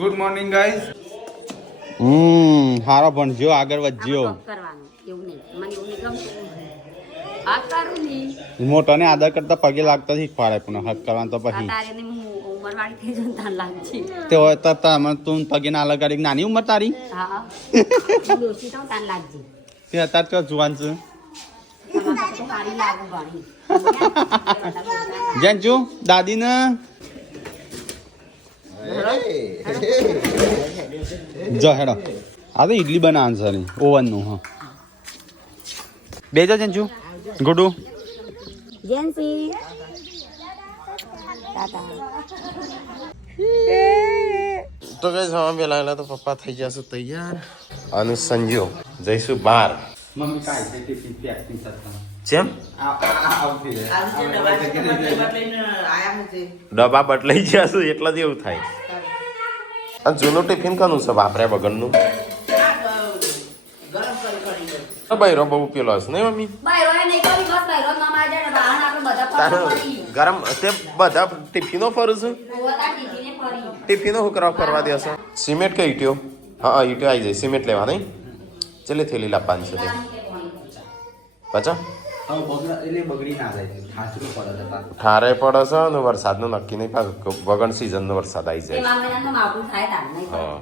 Good morning guys. હારો ભણજો, આગળ વધજો. કરવાનું એવું નહીં, મને એવું નહીં ગમતું. આ કરું નહીં. મોટાને આદર કરતા પગે લાગતા શીખવાડે, પણ હક કરવાનું તો પછી તારે ને હું ઉંમરવાળી થઈ જઉં તાન લાગશે. તે હોય તો તમે તું પગે ના લગાડી નાની ઉંમર તારી. હા ડોસી તો તાન લાગજે. તે અત્યારે તો જુવાન છે. તમારે તો સારી લાગુ ભણી. જેન છું દાદી ને જો હેડો આ તો ઇડલી બનાવવાનું છે ઓવન નું. હા બેજો જેન છું ગુડુ જેન્સી ટાટા. તો કઈ જવા પેલા તો પપ્પા થઈ જશું તૈયાર અને સંજો જઈશું બહાર. મમ્મી કાઈ છે ટિફિન પેકિંગ કરતા જેમ ડબ્બા બદલાઈ જશું એટલે જ એવું થાય. અને જૂનું ટિફિન કનું છે વાપર્યા વગરનું બૈરો બહુ પેલો હશે નહીં મમ્મી. ગરમ તે બધા ટિફિનો ફરું છું. ટિફિનો હું કરવા ફરવા દે હશે. સિમેન્ટ કે ઈટ્યો? હા ઈટ્યો આવી જાય. સિમેન્ટ લેવા નહીં ચલે થેલી લાવવાની છે તે પાછા બગડી ના જાય ઠારે પડે છે ને વરસાદનું નક્કી નહીં પાછું વગણ સિઝનનો વરસાદ આવી જાય. હા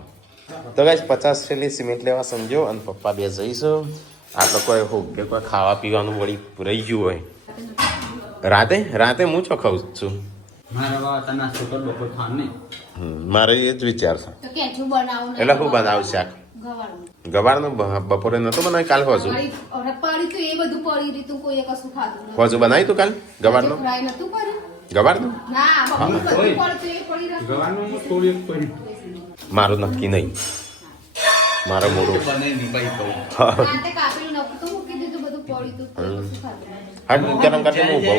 તો ગાઈસ 50 થેલી સિમેન્ટ લેવા સમજો અને પપ્પા બે જઈશું. આપણે કોઈ હોગે કોઈ ખાવા પીવાનું વળી રહી ગયું હોય રાતે હું છો ખાઉં છું. મારે એ જ વિચાર છે. એટલે હું બનાવું શાક ગવારનું બપોરે નતું બનાવી કાલ હોજુ હોજુ બનાવી તું કાલ ગવારનું મારું નક્કી નહીં મારું મોડું ગરમ કાઢી હું બહુ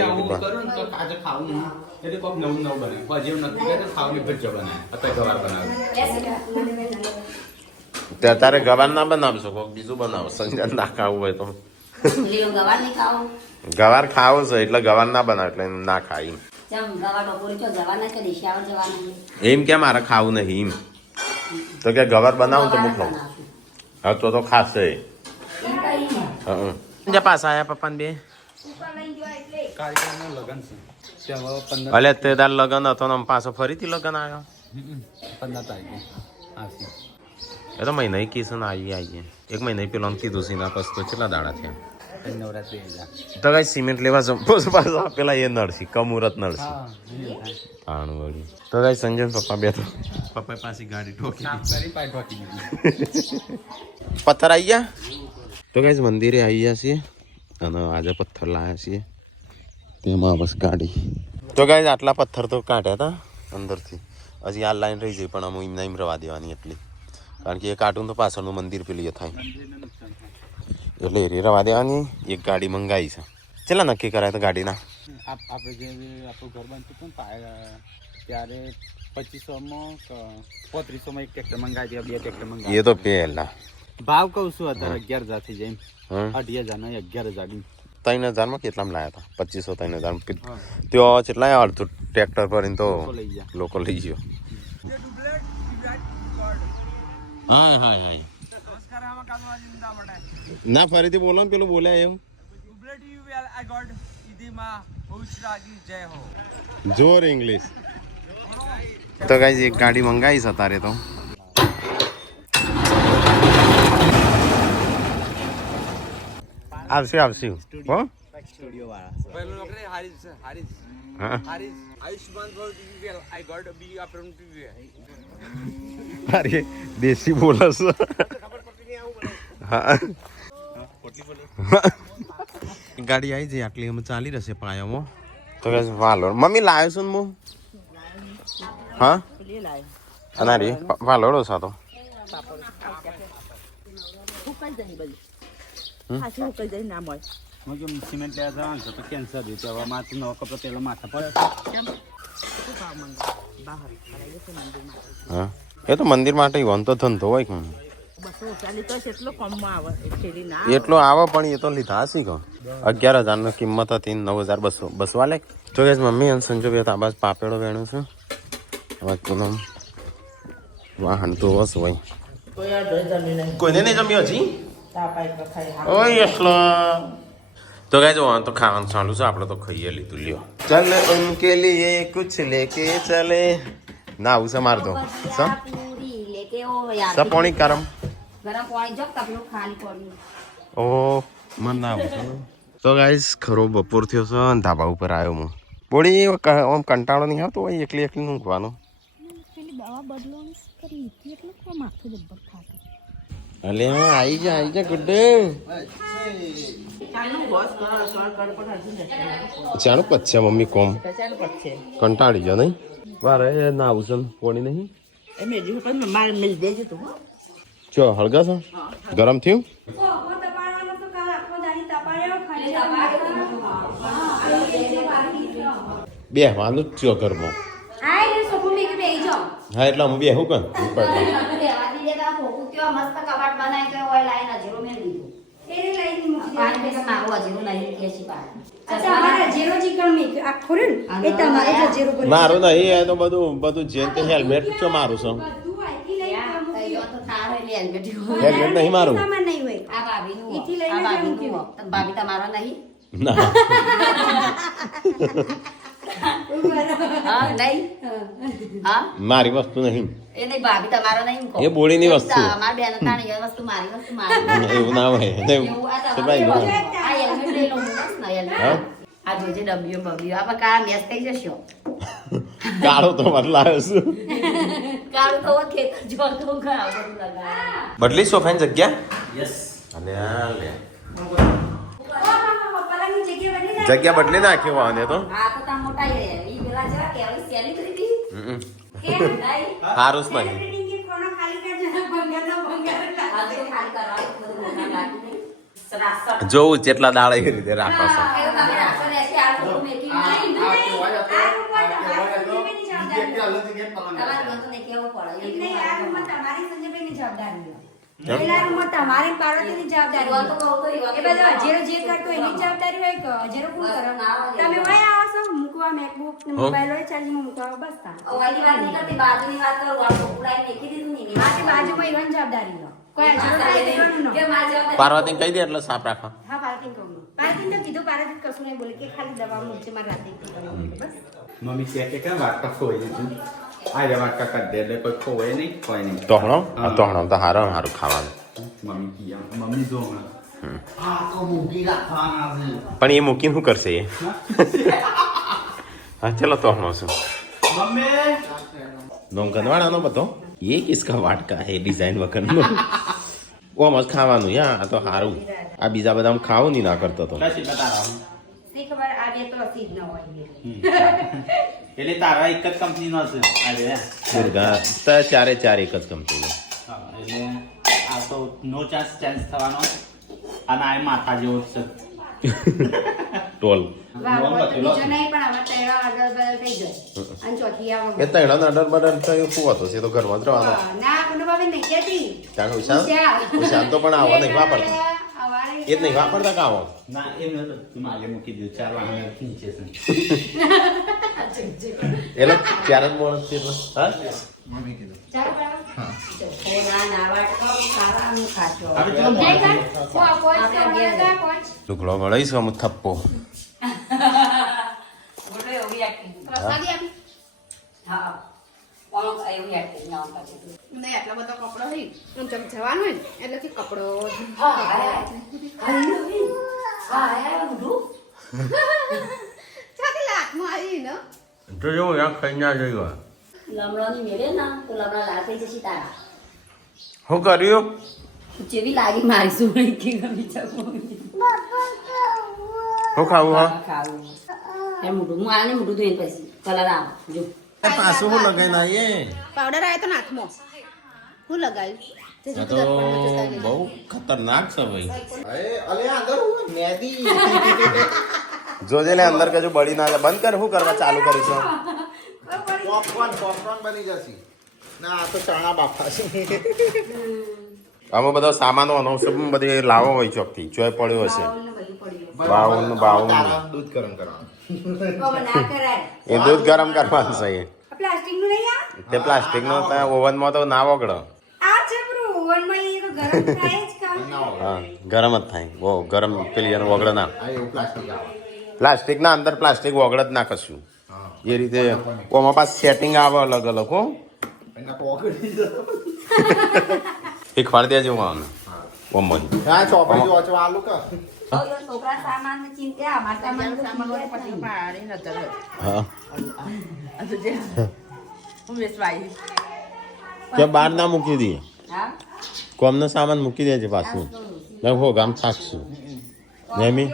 તારે ગવાર ના બનાવશો કોક બીજું બનાવો. સંજય ના ખાવું હોય તો ગવાર ખાવું છે એટલે ગવાર ના બનાવ એટલે ના ખાઈ એમ કે મારે ખાવું નહીં એમ તો કે ગવાર બનાવું તો મોકલો. હા તો ખાશે. પાછા આયા પપ્પા બે અલે તે તાર લગન હતો ને પાછો ફરીથી લગન આવ્યો. 15 તારીખે એ તો મહિના કિશન આવીએ એક મહિના પેલો કીધું છે ના પછી તો કેટલા દાડા થયા નવરાત્રી તો કઈ સિમેન્ટ લેવા જંપો પેલા એ નડસી કમુરત નડસી આણું વળી તો કઈ સંજય પપ્પા બે તો પપ્પા પાસે ગાડી ઠોકી પથ્થર આવી ગયા. તો કઈ મંદિરે આવી ગયા છીએ અને આજે પથ્થર લાવ્યા છીએ તેમાં બસ ગાડી. તો કઈ આટલા પથ્થર તો કાઢ્યા હતા અંદરથી હજી આ લાઈન રહી જાય પણ અમુક એમને એમ રવા દેવાની એટલી કારણ કે એ કાઢું તો પાછળનું મંદિર પેલી થાય એટલે એરી રવા દેવાની. એક ગાડી મંગાવી છે. ચેલા નક્કી કરાય તો ગાડીના આપણે જે આપણું ઘર બનતું હતું ને ત્યારે 2500માં 3500માં એક ટ્રેક્ટર મંગાવી દે 2 ટ્રેક્ટર મંગાવી. એ તો પહેલા ભાવ કહું છું અત્યારે 11,000 થી જઈને 8,000 નો 11,000 3,000માં કેટલામાં લાયા હતા 2500 3,000 ત્યાં કેટલા અડધું ટ્રેક્ટર ભરીને તો લોકો લઈ ગયો. હા હા હા ના ફરીથી બોલો ને પેલું બોલ્યા એવું જોર ઇંગ્લિશ. તો ગાઈસ એક ગાડી મંગાવી છે તારે તો આવશે હો અરે દેશી બોલસ. હા ગાડી આવી જાય આટલી અમે ચાલી રહેશે પાયામાં. તો વાલોડ મમ્મી લાવ્યો છું ને હું. હા અનારી વાલોડો સાતો સિમેન્ટ લેવા જવાનું છે તો કેન્સર થયું હવે માથું નવો કપડો પેલો માથા પડે. હા એ તો મંદિર માટે વંતો ધંધો હોય કે એટલો આવે પણ એ તો લીધા હશે કે 11,000 ની કિંમત હતી 9,200 વાલે. તો કે મમ્મી અને સંજોગ તાબાજ પાપેડો વેણું છે હવે પૂનમ વાહન તો બસ હોય કોઈને નહીં જમ્યો હજી ઓય એટલા તો ગાય જો તો ખાવાનું ચાલુ છે આપણે તો ખાઈએ લીધું લ્યો ચલ ઉનકે લીએ કુછ લેકે ચલે ના આવું છે માર તો પૂરી લેકે ઓ યાર સપોણી કરમ ગરમ પાણી જો તપલું ખાલી પડ્યું ઓ મન ના આવું તો ગાઈસ ખરો બપોર થયો છે અને ધાબા ઉપર આવ્યો હું બોડી આમ કંટાળો નહીં આવતો હોય એકલી એકલી ઊંઘવાનો અલે આવી જા ગુડ્ડે ચાનું પદ છે મમ્મી કોમ કંટાળી ગયો નહીં વારે ના આવું પોણી નહીં ચો હળગા છો ગરમ થયું બે વાનું જ થયો ઘરમાં હા એટલે હું બે હું કર મસ્ત કબાટ બનાવી તો ઓય લાઈન અજરો મે લીધું એને લાઈન પાણી કે મારો અજરો નહીં કે છે પાણી અચ્છા મારા જેરો ચિકન મે આ ખોરન એ તમારો જો જેરો પર મારું નહીં એ તો બધું જેન તે હેલ્મેટ ચો મારું છું બધું આઈથી લઈને તો તારો હેલ્મેટ હેલ્મેટ નહીં મારું સામાન નહીં હોય આ ભાભીનું ઈથી લઈને જાઉં તો ભાભી તમારો નહીં ના હા નહીં હા મારી વસ્તુ નહીં એ નહીં ભાભી તમારો નહીં કહો એ બોડીની વસ્તુ અમાર બેન તાણી એ વસ્તુ મારી એવું ના હોય આ હેલ્મેટ લઈ લો બસ ના હેલ્મેટ આ જોજે ડબ્લ્યુ બબ્લ્યુ આ કા મેચ થઈ જશો કાળો તો બદલાયો છું કાળો તો ખેતર જો તો ઘા બધું લગા બદલી સોફાની જગ્યા યસ અને આ લે જગ્યા બદલી નાખ્યો વાંધે તો આ તો તા મોટા ઈ પેલા જરા કેવી સેલી કરી દી કેમ નહીં હારું જ નહીં પ્રિન્ટિંગ કોનો ખાલી કર જના ભંગારનો ભંગાર આ તો ખાલી કરવા બધું મોટા લાગી નહીં સરાસર જોઉં જેટલા દાડા એ રીતે રાખો છો એ તમે રાખો ને છે આ તો મેકી નહીં તમારે ગંતો ને કેવું પડે એટલે આ રૂમમાં તમારી સંજયભાઈની જવાબદારી પેલા રૂમમાં તમારી પાર્વતીની જવાબદારી તો કહું તો એ બધો અજેરો જે કરતો એની જવાબદારી હોય કે અજેરો કોણ કરે તમે વય આવો છો મૂકવા મેકબુક ને મોબાઈલ હોય ચાર્જિંગમાં મૂકવા બસ તા ઓલી વાત નહીં કરતી બાજુની વાત કરો વાળો ઉડાઈ મેકી દીધું નહીં મારી બાજુમાં ઈવન જવાબદારી લો કોઈ અજેરો લઈ દેવાનું ન કે મારી જવાબદારી પાર્વતીને કહી દે એટલે સાફ રાખો હા પાર્વતીને કહું પાર્વતીને તો કીધું પાર્વતી કશું નહીં બોલે કે ખાલી દવા મૂકજે મારે રાતે બસ મમ્મી કે કેમ વાટકા ખોઈ દીધું આ રે વાટકા કાઢ દે એટલે કોઈ ખોવાય નહીં કોઈ નહીં તોહણો તોહણો તો હારું ખાવાનું મમ્મી કિયા મમ્મી જો હમણાં આ તો મૂકી રાખવાના છે પણ એ મૂકીને શું કરશે એ હા ચલો તોહણો છું મમ્મી નોંકનવાળાનો બધો એ કિસકા વાટકા હે ડિઝાઇન વગરનો ઓમ જ ખાવાનું યા આ તો સારું આ બીજા બધા ખાવું નહીં ના કરતો તો કેટલા તારા સી ખબર આ બે તો અસી જ ન હોય એટલે તારા એક જ કંપનીનો છે અરે દુર્ગા તો ચારે ચાર એક જ કંપનીનો એટલે આ તો નો ચાન્સ ચેન્જ થવાનો અને આ માથા જેવો છે ટોલ બીજો નહીં પણ આમાં તેડા અડર બદલ થઈ જાય અને ચોથી આ એ તો એનો અડર બડર તો શું હતો છે તો ઘરમાં જ રહેવાનો ના કુંડુ ભાભી નહીં કહેતી કારણ ઉશાન તો પણ આવો નહીં વાપરતા એ જ નહીં વાપરતા કાવો ના એમ નતું માલે મૂકી દીધું 4 વાગે નીચે છે એટલે ચાર જ માણસ છે હા મમ્મી કીધું ચાલો હા ઓલા નાવાટ કો ખાવાનું ખાજો હવે ચલો લુગડો ગળાઈશ આમ થપ્પો બોલો એવી એક્ટિંગ પ્રસાદી આપી હા કોણ એવી એક્ટિંગ ના કરતી નહીં આટલા બધા કપડો હોય આમ ચમ જવાનું હોય ને એટલે કે કપડો હા હા મુઢું છાતી લાખમાં આવી ને જો જો યા ખાઈ ના જઈવા લમણોની મેળે ના તો લમણા લાલ થઈ જશે તારા શું કર્યું જેવી લાગી મારી સુણી કે ગમી ચકો શું ખાવું હા ખાવું એ મુઢું હું આને મુઢું ધોઈને પછી કલર આવ જો પાછું હું લગાઈ ના પાવડર આવ્યો તો નાથમાં હું લગાવ્યું આ તો બહુ ખતરનાક છે ભાઈ જોજે લે અંદર કજુ બળી ના જાય બંધ કર શું કરવા ચાલુ કરીશું પોપકોર્ન બની જશે ના આ તો ચણા બાફા છે અમે બધો સામાનો અનવસર બધી લાવો હોય ચોકથી જોઈ પડ્યો હશે બાઉલ દૂધ ગરમ કરવાનું ના કરાય એ દૂધ ગરમ કરવાનું છે પ્લાસ્ટિક નું નહીં આ તે પ્લાસ્ટિક નો ઓવનમાં તો ના ઓગળે. આ જબરું ઓવનમાં એ તો ગરમ થાય જ કામ. હા ગરમ જ થાય. બહુ ગરમ પેલી એનું ઓગળે ના. આ એવું પ્લાસ્ટિક આવે. પ્લાસ્ટિક ના અંદર પ્લાસ્ટિક ઓગળે જ ના કશું. એ રીતે ઓમાં પાછું સેટિંગ આવે અલગ અલગ હો. એના પોકડી જતો. શીખવાડી દેજો આને ઓમાં. હા ચોપડી જો વાંચવા આલુ કા. હવે છોકરા સામાન ચિંતા માતા માન હા કે બહાર ના મૂકી દઈએ. હા કોમનો સામાન મૂકી દેજે પાછું. મેં હો ગામ થાકશું નેમી.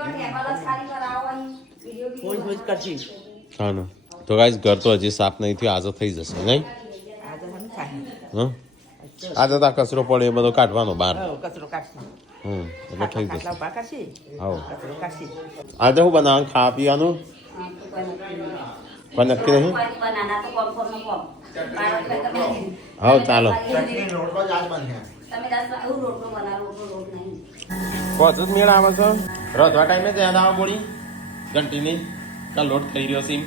હા ને તો ગાઈસ ઘર તો હજી સાફ નહીં થયું. આજે થઈ જશે નહીં. હા આજે તો આ કચરો પડે એ બધો કાઢવાનો બહાર. એટલે થઈ જશે. હા આજે શું બનાવવાનું ખાવા પીવાનું પણ નક્કી નહીં. બનાના તો કોમ કોમ કોમ હા ચાલો ચટણી રોટલો જ આજ બને. તમે 10 એવું રોટલો બનાવો રોટ નહીં પહોંચ જ મેળ આવે છે. રોધવા ટાઈમે જ યાદ આવે બોડી ઘંટીની કાલ લોટ થઈ રહ્યો છે.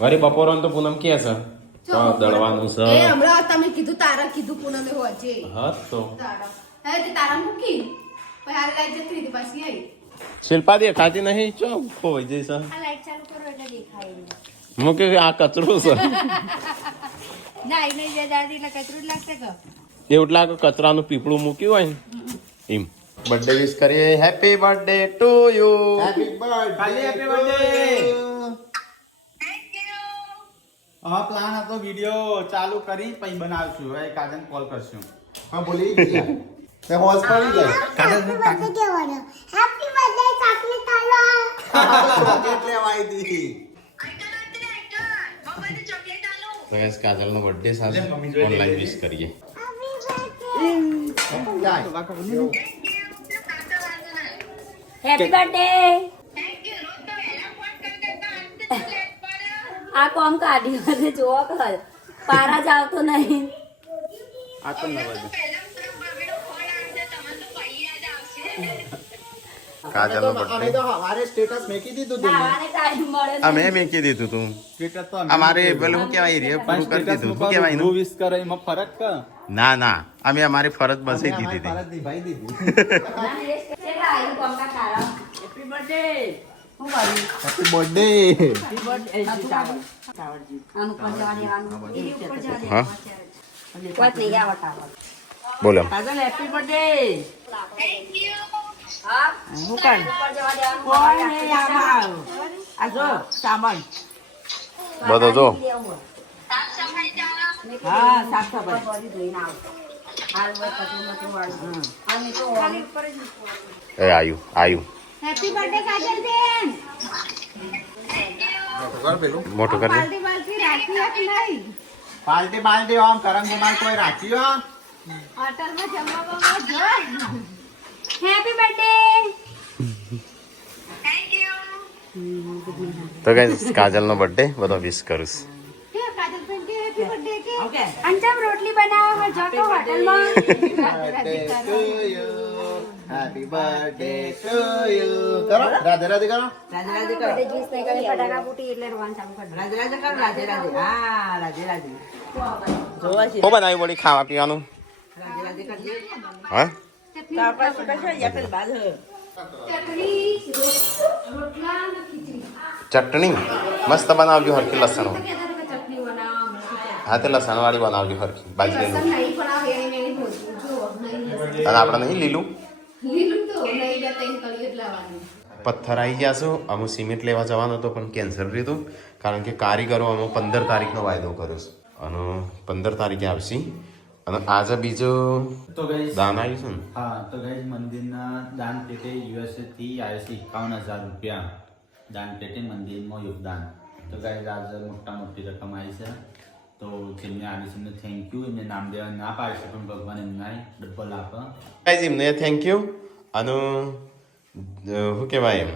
વળી બપોર તો પૂનમ કે છે તો દળવાનું છે. એ હમણાં તમે કીધું તારા કીધું પૂનમે હોજે. હા તો હે તે તારા મૂકી પછી હાલ લાઈટ જતી રહી પાછી આવી. શિલ્પા દેખાતી નહીં. ચો ખોવાઈ જઈશ. આ લાઈટ ચાલુ કરો એટલે દેખાય નહીં. મૂકે આ કચરો છે. ના એને જે દાદી ને કચરું જ લાગશે કે એવું લાગે કચરાનું પીપળું મૂક્યું હોય ને એમ. બર્થડે વિશ કરીએ. Happy birthday to you. Happy birthday. ખાલી હેપી બર્થડે. હા પ્લાન હતો વિડિયો ચાલુ કરી પછી બનાવશું. હવે કાજન કોલ કરશું. હા બોલી ગયા. તે હોશ પડી જાય. ચોકલેટ લેવા આવી હતી. કાજલનો બર્થડે સાથે ઓનલાઈન વિશ કરીએ. હેપી બર્થડે આ કોમ કાઢી મને જોવો કર પારા જ આવતો નહીં. આ તો નવા કાજલનો અમે બર્થડે તો હવારે સ્ટેટસ મેકી દીધું તું. નાવાને ટાઈમ મળે અમે મેકી દીધું તું. સ્ટેટસ તો અમારે પેલું શું કહેવાય રે પૂરું કરી દીધું. શું કહેવાય એનું? વિશ કરે એમાં ફરક કે ના ના અમે અમારી ફરજ બસી દીધી હતી. ફરજ નિભાઈ દીધી. કેટલા આવ્યું કોમ કા તારા હેપી બર્થડે હું કર્યું હેપી બર્થડે. આનું પર જવા દેવાનું એની ઉપર જવા હા દેવાનું વાત નહીં આવતા બોલો. કાજલ હેપી બર્થડે હા હું કર ઉપર જવા દેવાનું કોણ હે આમાં આ જો સામાન બધો જો. હા સાફ સફાઈ બધી ધોઈને આવો હાલ હોય કચું મચું વાળું અને તો ખાલી ઉપર જ એ આયુ આયુ હેપી બર્થડે કાજલ બેન. મોટું કરી દે. પાર્ટી બાલટી રાખી હક નહીં. પાર્ટી બાલટી આમ કરમ જમાલ કોઈ રાખ્યું આમ. હોટલમાં જમવામાં જો. હેપી બર્થડે તો ગાઈસ કાજલનો બર્થડે બધો વિશ કરું. કે કાજલ બેન કે હેપી બર્થડે કે. ઓકે અંજામ રોટલી બનાવો હોય જો તો હોટલમાં birthday to you. Happy birthday to you. કરો રાધે રાધે કરો. રાધે રાધે કરો બર્થડે જ્યુસ નહીં કરી ફટાકા ફૂટી એટલે રોવાનું ચાલુ કરી રાધે રાધે કરો રાધે રાધે હા રાધે રાધે જોવા છે શું બનાવ્યું વળી ખાવા પીવાનું? રાધે રાધે કરજે હા તો આપણે શું કહેશો યા પેલી બાદ ચટણી રોટલા અને ખીચડી. ચટણી મસ્ત બનાવજો હરખી લસણ કહેતા હતા કે ચટણી બનાવો. હા તે લસણ વાળી બનાવજો હરખી બાજરીનું. લસણ નહીં પણ આ એની નહીં બોલતું. જો નહીં લસણ. અને આપણે નહીં લીલું. લીલું તો નહીં જતા એને કળી જ લાવવાની. પથ્થર આવી ગયા છો. અમે સિમેન્ટ લેવા જવાનો હતો પણ કેન્સલ લીધું કારણ કે કારીગરો અમે 15 તારીખનો વાયદો કર્યો છે અને 15 તારીખે આવશે. અને આજે બીજો તો ગાઈસ દાન આવ્યું છે ને. હા તો ગાઈસ મંદિરના દાન પેટે યુએસએ થી આવ્યો છે 51,000 રૂપિયા દાન પેટે મંદિરમાં યોગદાન. તો ગાઈસ આજે મોટી રકમ આવી છે. તો જેમને આવી છે એમને થેન્ક યુ. એમને નામ દેવા ના પાડશે પણ ભગવાન એમને ડબલ આપે. ગાઈઝ એમને થેન્ક યુ. અને શું કહેવાય એમ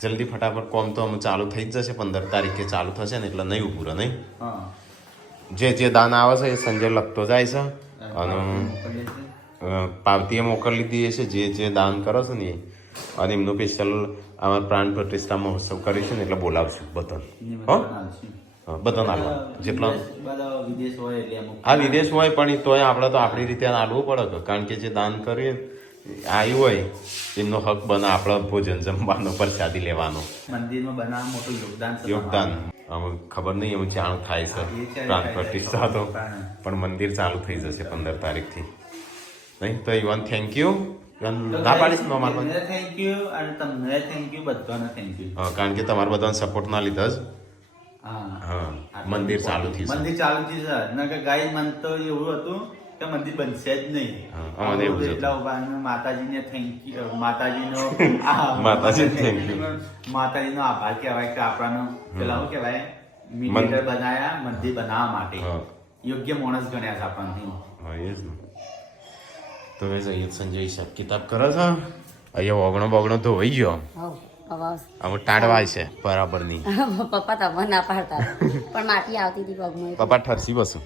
જલ્દી ફટાફટ કોમ તો અમે ચાલુ થઈ જ જશે. 15 તારીખે ચાલુ થશે ને એટલે નહીં ઉભું રહે નહીં. હા જે દાન આવે છે એ સંજય લખતો જાય છે અને મોકલીએ છે. પાવતીએ મોકલી દીધી છે જે દાન કરો છો ને એ. અને એમનું સ્પેશિયલ અમારા પ્રાણ પ્રતિષ્ઠા મહોત્સવ કરી છે ને એટલે બોલાવશું બધાને. એમને હો બધાને આવશે. બધા નાખવાનું જેટલો બધા વિદેશ હોય એટલે અમુક આ વિદેશ હોય પણ તોય આપણે તો આપણી રીતે આલવું પડે કે કારણ કે જે દાન કરીએ આવ્યું હોય એમનો હક બને આપણે ભોજન જમવાનો પ્રસાદી લેવાનો મંદિરમાં બનાવવા મોટું યોગદાન છે યોગદાન હવે ખબર નહીં એવું ચાલુ થાય છે પ્રાણ પ્રતિષ્ઠા તો પણ મંદિર ચાલુ થઈ જશે 15 તારીખથી નહીં તો ઇવન થેન્ક યુ ના પાડીશ નો મારવા થેન્ક યુ અને તમને થેન્ક યુ બધાને થેન્ક યુ કારણ કે તમારા બધાના સપોર્ટના લીધે જ હા મંદિર ચાલુ થઈ છે મંદિર ચાલુ થઈ છે ના કે ગાય મન તો એવું હતું કે મંદિર બનશે જ નહીં અમને એવું જ હતું. એટલા ઉભા માતાજીને થેન્ક યુ માતાજીનો માતાજીનો આભાર કહેવાય કે આપણાનો પેલા શું કહેવાય મીટર બનાયા મંદિર બનાવવા માટે યોગ્ય માણસ ગણ્યા છે આપણને હા એ જ ને તો હવે અહીંયા સંજય હિસાબ કિતાબ કરે છે અહીંયા ઓગણો બોગણો ધોવાઈ ગયો આમ ટાળવાય છે બરાબર નહીં પપ્પા તમે ના પાડતા પણ માટી આવતી હતી પગમાં પપ્પા ઠરસી બસું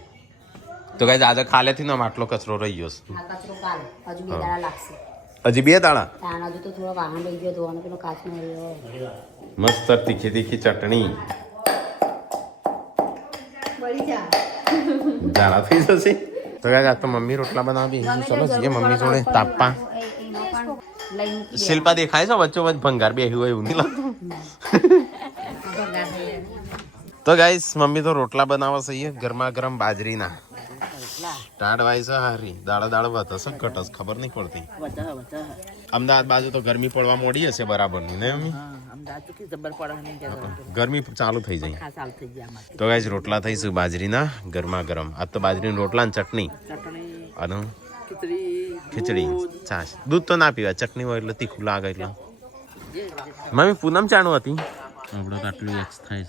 તો કઈ આજે ખાલેથી નો માટલો કચરો રહી ગયો છે આ કચરો કાલ હજુ 2 દાડા લાગશે હજી 2 દાડા તાણ હજુ તો થોડો વાહન રહી ગયો ધોવાનો પેલો કાચનો રહ્યો મસ્ત તીખી તીખી ચટણી બળી જા જાડા થઈ જશે તો કઈ આજ તો મમ્મી રોટલા બનાવી ચલો જઈએ મમ્મી જોડે તાપા શિલ્પા દેખાય છે વચ્ચો વચ્ચ ભંગાર બેહ્યું હોય એવું નહીં લાગતું તો ગાઈસ મમ્મી તો રોટલા બનાવે છે ગરમા ગરમ બાજરીના ટાઢ વાય છે હારી દાડા દાડા વધશે કટસ ખબર નહીં પડતી અમદાવાદ બાજુ તો ગરમી પડવા મોડી હશે બરાબર ની ને મમ્મી ગરમી ચાલુ થઈ જાય તો ગાઈસ રોટલા થઈશું બાજરીના ગરમા ગરમ આજ તો બાજરીના રોટલા ને ચટણી અને ખીચડી છાશ દૂધ તો ના પીવાય ચટણી હોય એટલે તીખું લાગે એટલે મમ્મી પૂનમ ચાણું હતી આપણો તો આટલું એક્સ થાય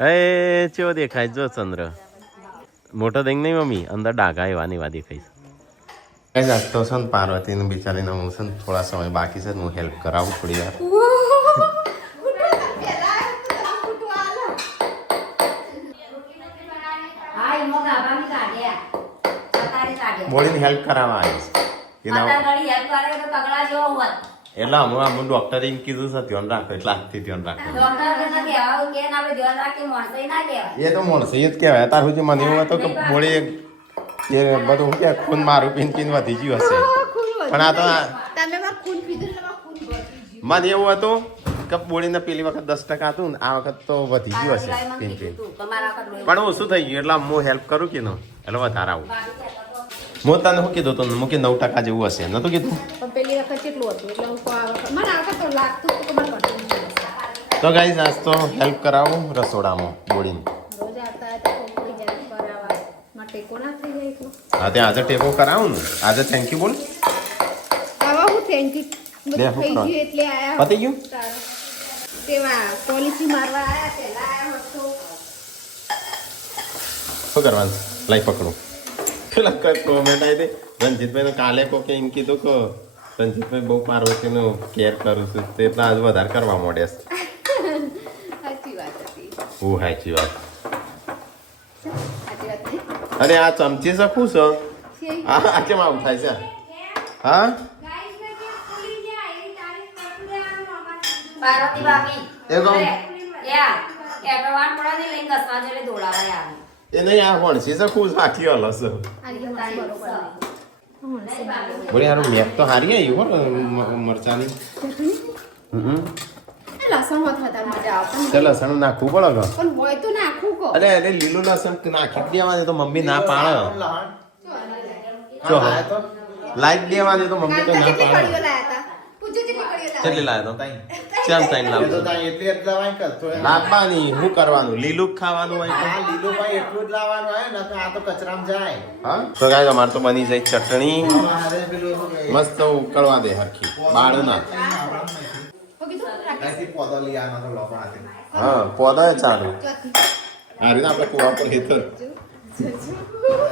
છે એ ચેવો દેખાય જો ચંદ્ર મોટો દેખ નહીં મમ્મી અંદર ડાઘા એવા ને એવા દેખાય છે નાસ્તો છે ને પાર્વતીને બિચારીને હું છે ને થોડા સમય બાકી છે હું હેલ્પ કરાવું થોડી વાર બોડીને હેલ્પ કરાવવા આવીશ એટલે હમણાં ડોક્ટરે એમ કીધું છે ધ્યાન રાખો એટલે આજથી ધ્યાન રાખો એ તો મળશે એ જ કહેવાય અત્યાર સુધી મને એવું હતું કે બોડી એ બધું કે ખૂન મારું પીન પીન વધી ગયું હશે પણ આ તો તમે મારું ખૂન પીધું એટલે મારું ખૂન વધી ગયું. મને એવું હતું કે બોડીને પેલી વખત 10% હતું ને આ વખત તો વધી ગયું હશે પીન પીન પણ ઓછું થઈ ગયું એટલે હું હેલ્પ કરું કે નો એટલે વધારે આવું હું તને શું કીધું તું મૂકી 9% જેવું હશે નતું કીધું પણ પેલી વખત કેટલું હતું એટલે હું તો આ વખત મને આ વખત તો લાગતું હતું કે મને ઘટતું નહીં. તો ગાઈસ આજ તો હેલ્પ કરાવું રસોડામાં બોડીને રોજ આવતા હતા કોઈ હેલ્પ કરાવવા માં ટેકો ના થઈ જાય એટલો. હા ત્યાં આજે ટેકો કરાવું ને આજે થેન્ક યુ બોલ આવા હું થેન્ક યુ લે, બધું હું થઈ કરું? ગયું એટલે આયા પતી ગયું તારા. તેમાં પોલિસી મારવા આયા પેલા આયા હતો શું કરવાનું લાઈ પકડો પેલા કઈ કોમેન્ટ આવી હતી રણજીતભાઈ કાલે કોકે એમ કીધું કે રણજીતભાઈ બહુ પાર્વતીનો કેર કરું છું તે એટલા આજ વધારે કરવા માંડ્યા સાચી વાત હતી. હું સાચી વાત સાચી વાત નહીં? અરે આ ચમચી શકું છો છે. આ કેમ આવું થાય છે હા પાર્વતી ભાભી એ કહું એડવાન્સ પડે ને લઈને દસમા જોડે દોડાવા આવે એ નહીં આ વણસી શકું છું આખી હલસ આ રીતે બરોબર બોલે યાર મેપ તો હારી આવી હો મરચાની લસણ હોત વધારે મજા આવશે તે લસણ નાખવું પડે કે પણ હોય તો નાખવું કહો. અરે અરે લીલું લસણ નાખી જ દેવાનું તો મમ્મી ના પાડે જો લાઈટ દેવાની તો મમ્મી તો ના કેટલી પાડે કડીઓ લાયા હતા? પૂછો કેટલી કડીઓ લાયા? કેટલી લાવ્યો તો ચાલ તાઈ લાવતો લાવવાની શું કરવાનું લીલું જ ખાવાનું હોય તો લીલું ભાઈ એટલું જ લાવવાનું હોય ને આ તો કચરામાં જાય હા તો ગાય અમારે તો બની જાય ચટણી મારે પેલું શું કહે? મસ્ત ઉકળવા દે હરખી બાળ ના ઓકે તો રાખી. ત્યાંથી પોદો લઈ આવવાનો તો લોકોનાથી. હા પોદા ચાલુ ચોથી. આ રીતે આપણે કુવા પર હેતર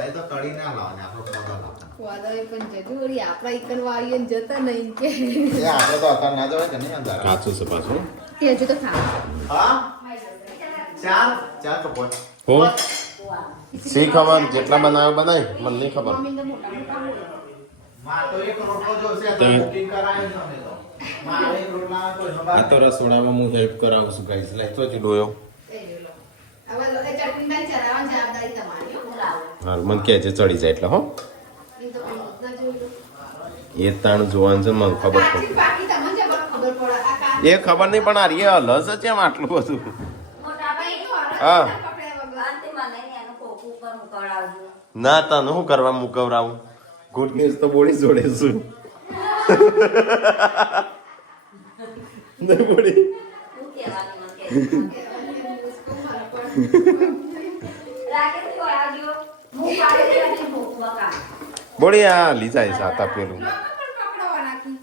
એ તો કઢી ના લાવવાની આપણો પોદો લાવવાનો. વાદળે પણ જજુરી આપણા ઈકન વાળીએ ને જતા નહીં કે એ આપણે તો અત્યારે ના જવાય કે નહીં અંદર કાચું છે પાછું તે હજુ તો ખા. હા ચાર કપોટ હો શી ખબર જેટલા બનાવે બનાય મને નહીં ખબર મમ્મીને મોટા મોટા હોય. માં તો એક રોટલો જોશે તો બુકિંગ કરાવી છે અમે તો આ તો રસોડામાં હું હેલ્પ કરાવું છું ગાઈસ લાઈ તો જ ડોયો હવે એ ચટણી ચલાવવાની જવાબદારી તમારી હો. હાલ મને કે છે ચડી જાય એટલે હો એ તો ના જોયું. એ તાણ જોવાનું છે મને ખબર કાચી પડે પાકી તમને જે ખબર પડે આ કાચી એ ખબર નહીં પણ આ રે હલસ છે એમ આટલું બધું મોટા ભાઈ તો હરખ હા. ના પકડ્યા વગર. અંતે મને એનું કોકું ઉપર મુકવડાવજો. ના તને શું કરવા મુકવરાવું ગુડ ન્યૂઝ તો બોડી જોડે છું નહીં બોડી શું કહેવાનું મને કહે. રાકેશ ખવડાવજો. હું પાડી દેવાની ભૂખ વગા. બોડી આ લીધા છે આતા પેલું લોકો પણ પકડવા નાખી.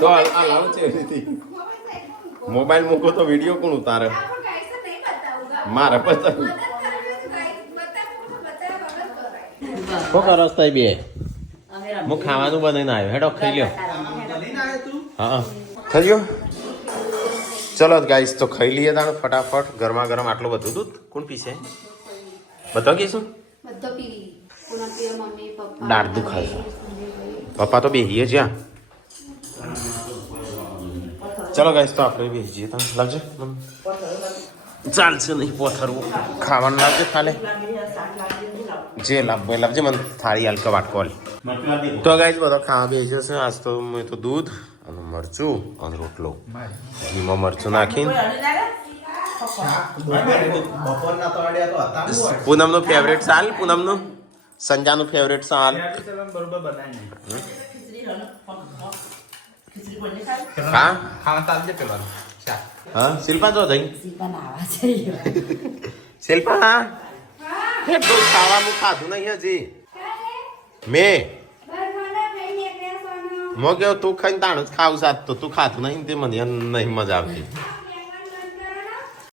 તો આ લાવ છે એની મોબાઈલ સાઈડ મૂકો. મોબાઈલ મૂકો તો વિડીયો કોણ ઉતારે આ પણ ગાઈસ નહીં બતાવું. મારા પસંદ મદદ કરવી તો ગાઈસ બતાવું તો બતાવ્યા વગર કરાય. શું કરો છો બે અમે રમીએ. હું ખાવાનું બનાવીને આવ્યો હેડો ખાઈ લ્યો લઈને આવ્યો તું હા થઈ ગયો ચલો ગાઈસ તો ખાઈ લઈએ તાણ ફટાફટ ગરમા ગરમ આટલું બધું દૂધ કોણ પીશે બધા કહીશું બધો પીવી. પૂનમ પીવે, મમ્મી, પપ્પા. દાઢ દુખાય છે. પપ્પા તો બેહીએ જ્યાં ચલો ગાઈસ તો આપણે બેસી જઈએ તમે લાવજો ચાલશે નહીં પોથરવું ખાવાનું લાવજો ખાલે જે લાવજો લાવજો મને થાળી હલકા વાટકો લે તો ગાઈસ બધો ખાવા બેસી જશે આજ તો મેં તો દૂધ અને મરચું અને રોટલો ઘીમાં મરચું નાખીને બપોરના તો આડ્યા તો હતા ને હોય. પૂનમનું ફેવરેટ સાલ પૂનમનું સંજાનું ફેવરેટ સાલ બરોબર બનાવી હા ખાવા ચાલજે પેલા હા શિલ્પા તો થઈ બનાવવા જઈએ. શિલ્પા એટલું ખાવાનું ખાધું નહીં હજી મેં મો કેવું તું ખાઈને તાણું જ ખાવું સાથ તો તું ખાતું નહીં તે મને નહીં મજા આવતી